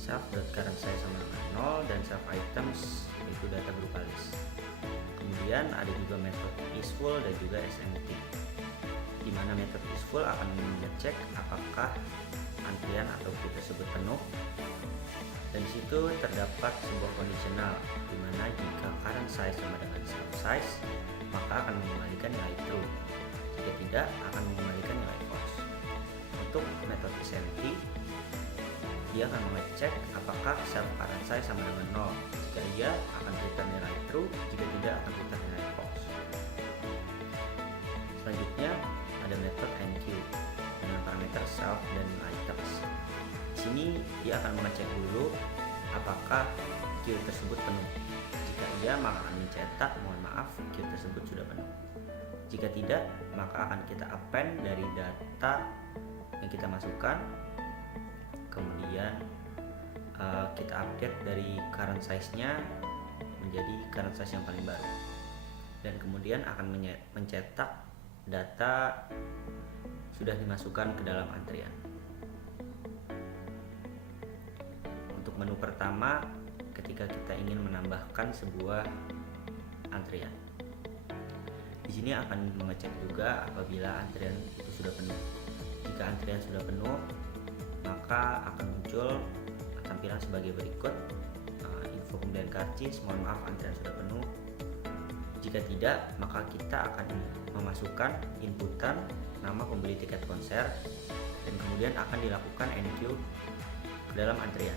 self.current size sama dengan 0 dan self items itu data berupa list. Kemudian ada juga metode isFull dan juga SMT, di mana metode isFull akan mengecek apakah antrian atau queue tersebut penuh, dan di situ terdapat sebuah conditional di mana jika current size sama dengan self size maka akan mengembalikan nilai true, jika tidak akan mengembalikan nilai false. Untuk metode SMT, dia akan mengecek apakah self current size sama dengan 0, jika iya akan return nilai true, jika tidak akan return nilai false. Selanjutnya ada metode enqueue dengan parameter self dan items. Di sini dia akan mengecek dulu apakah queue tersebut penuh. Jika iya maka akan mencetak mohon maaf queue tersebut sudah penuh. Jika tidak maka akan kita append dari data yang kita masukkan, kemudian kita update dari current size-nya menjadi current size yang paling baru, dan kemudian akan mencetak data sudah dimasukkan ke dalam antrian. Untuk menu pertama, ketika kita ingin menambahkan sebuah antrian, di sini akan mengecek juga apabila antrian itu sudah penuh. Jika antrian sudah penuh, maka akan muncul tampilan sebagai berikut. Info pembelian karcis, mohon maaf antrian sudah penuh. Jika tidak, maka kita akan memasukkan inputan nama pembeli tiket konser, dan kemudian akan dilakukan enqueue ke dalam antrian.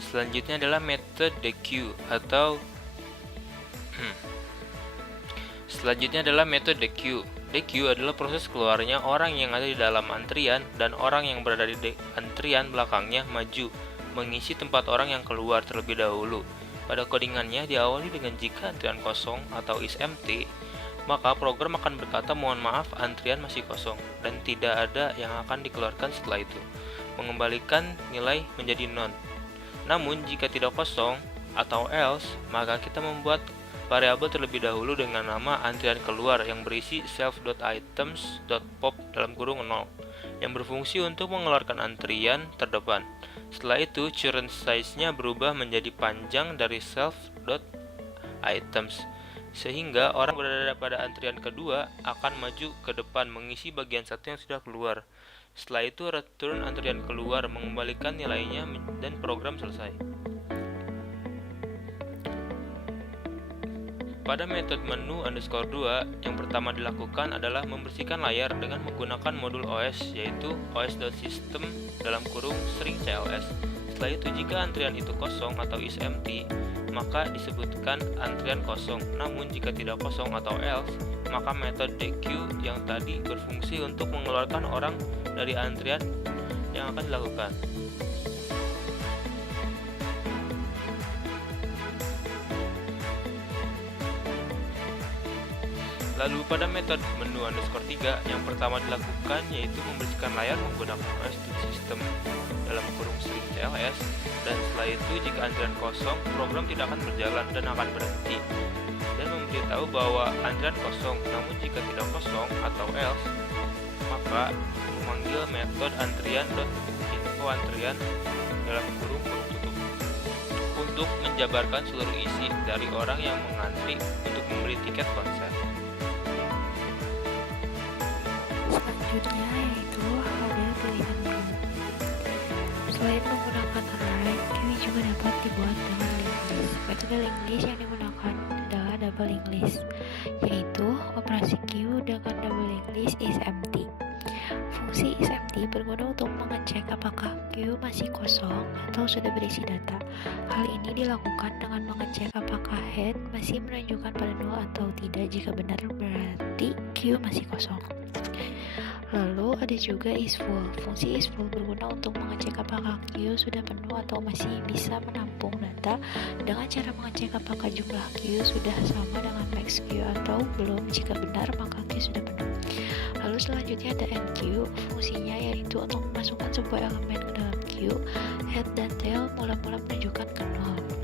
Selanjutnya adalah metode queue atau Dequeue adalah proses keluarnya orang yang ada di dalam antrian dan orang yang berada di antrian belakangnya maju mengisi tempat orang yang keluar terlebih dahulu. Pada codingannya diawali dengan jika antrian kosong atau is empty, maka program akan berkata mohon maaf antrian masih kosong dan tidak ada yang akan dikeluarkan setelah itu, mengembalikan nilai menjadi none. Namun jika tidak kosong atau else, maka kita membuat variabel terlebih dahulu dengan nama antrian keluar yang berisi self.items.pop dalam kurung 0 yang berfungsi untuk mengeluarkan antrian terdepan. Setelah itu current size-nya berubah menjadi panjang dari self.items, sehingga orang berada pada antrian kedua akan maju ke depan mengisi bagian satu yang sudah keluar. Setelah itu return antrian keluar mengembalikan nilainya dan program selesai. Pada metode menu _2, yang pertama dilakukan adalah membersihkan layar dengan menggunakan modul OS, yaitu os.system dalam kurung string cls. Setelah itu jika antrian itu kosong atau is empty, maka disebutkan antrian kosong. Namun jika tidak kosong atau else, maka metode dequeue yang tadi berfungsi untuk mengeluarkan orang dari antrian yang akan dilakukan. Lalu pada metode menu _3, yang pertama dilakukan yaitu membersihkan layar menggunakan os.system dalam kurung string cls, dan setelah itu jika antrian kosong, program tidak akan berjalan dan akan berhenti dan memberitahu bahwa antrian kosong. Namun jika tidak kosong atau else, maka memanggil metode antrian.info antrian dalam kurung tutup untuk menjabarkan seluruh isi dari orang yang mengantri untuk membeli tiket konser. Selanjutnya yaitu ada pilihan menu. Selain menggunakan array, queue juga dapat dibuat dengan linked list. Metode linked list yang digunakan adalah double linked list, yaitu operasi queue dengan double linked list is empty. Fungsi is empty berguna untuk mengecek apakah queue masih kosong atau sudah berisi data. Hal ini dilakukan dengan mengecek apakah head masih menunjukkan pada 0 atau tidak. Jika benar berarti queue masih kosong. Lalu ada juga isFull. Fungsi isFull berguna untuk mengecek apakah queue sudah penuh atau masih bisa menampung data dengan cara mengecek apakah jumlah queue sudah sama dengan max queue atau belum. Jika benar maka queue sudah penuh. Lalu selanjutnya ada enqueue. Fungsinya yaitu untuk memasukkan sebuah elemen ke dalam queue. Head dan tail mula-mula menunjukkan ke 0.